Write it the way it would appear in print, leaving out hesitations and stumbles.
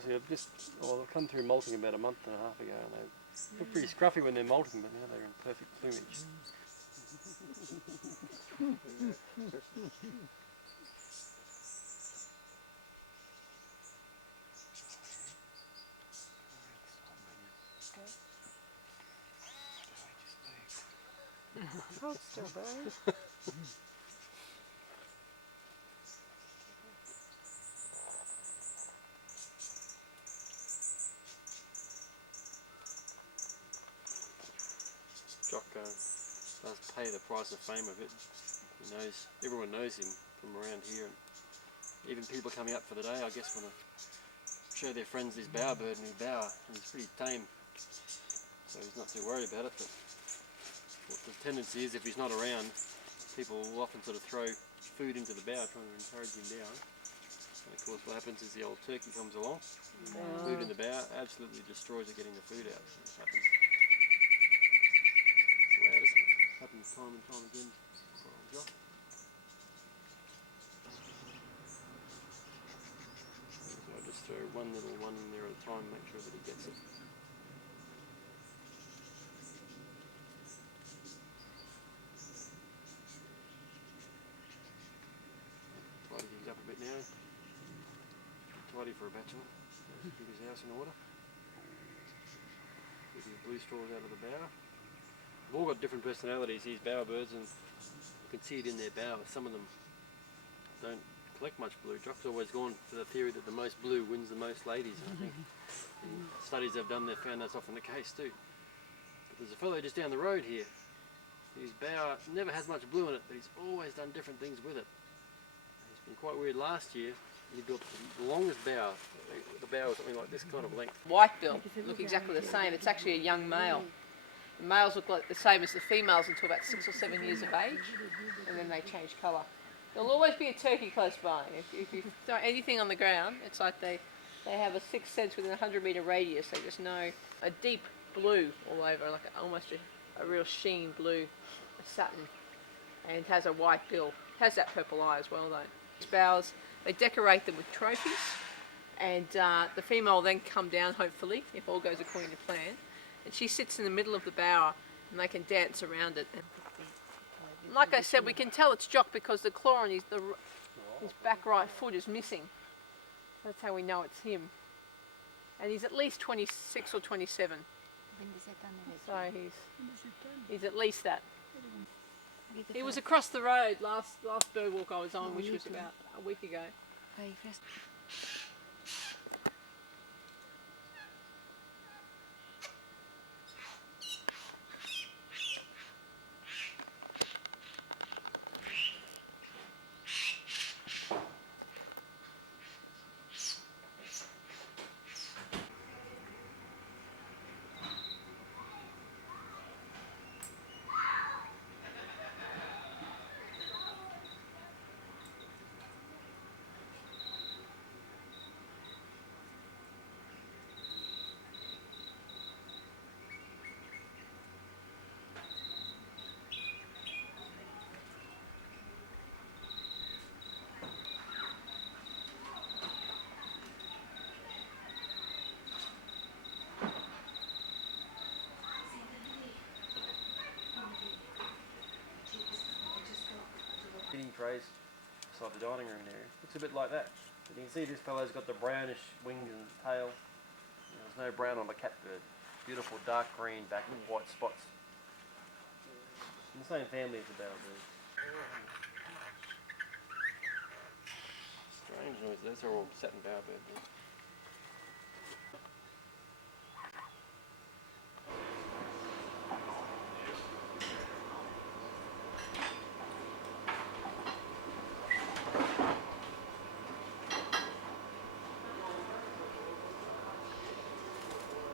glossy. They've come through molting about a month and a half ago, and they look pretty scruffy when they're molting, but now they're in perfect plumage. Hold still, bird. Jock does pay the price of fame of it. He knows, everyone knows him from around here, and even people coming up for the day, I guess, want to show their friends this bowerbird and his bower. And he's pretty tame, so he's not too worried about it. But what the tendency is, if he's not around, people will often sort of throw food into the bower, trying to encourage him down. And of course, what happens is the old turkey comes along, food in the bower, absolutely destroys it getting the food out. It happens. Loud, isn't it? Happens time and time again for old Jock. So I just throw one little one in there at a time, make sure that he gets it. Tidy things up a bit now. Tidy for a bachelor. Keep his house in order. Keep his blue straws out of the bower. They've all got different personalities, these bowerbirds, and you can see it in their bower. Some of them don't collect much blue. Jock's always gone for the theory that the most blue wins the most ladies, and I think in studies they've done, they've found that's often the case too. But there's a fellow just down the road here whose bower never has much blue in it, but he's always done different things with it. It's been quite weird. Last year he built the longest bower. The bower was something like this kind of length. White bill look exactly the same. It's actually a young male. The males look like the same as the females until about 6 or 7 years of age, and then they change colour. There'll always be a turkey close by. If you throw anything on the ground, it's like they have a sixth sense within a 100-metre radius. They just know a deep blue all over, like almost a real sheen blue, a satin, and has a white bill. Has that purple eye as well though. These bowers, they decorate them with trophies, and the female will then come down hopefully, if all goes according to plan. And she sits in the middle of the bower and they can dance around it. And like I said, we can tell it's Jock because the claw on his back right foot is missing. That's how we know it's him. And he's at least 26 or 27. So he's at least that. He was across the road last bird walk I was on, which was about a week ago. Feeding trays beside the dining room there. Looks a bit like that. But you can see this fellow's got the brownish wings and tail. There's no brown on the catbird. Beautiful dark green back with white spots. In the same family as the bowerbird. Strange noise. Those are all satin bowerbirds.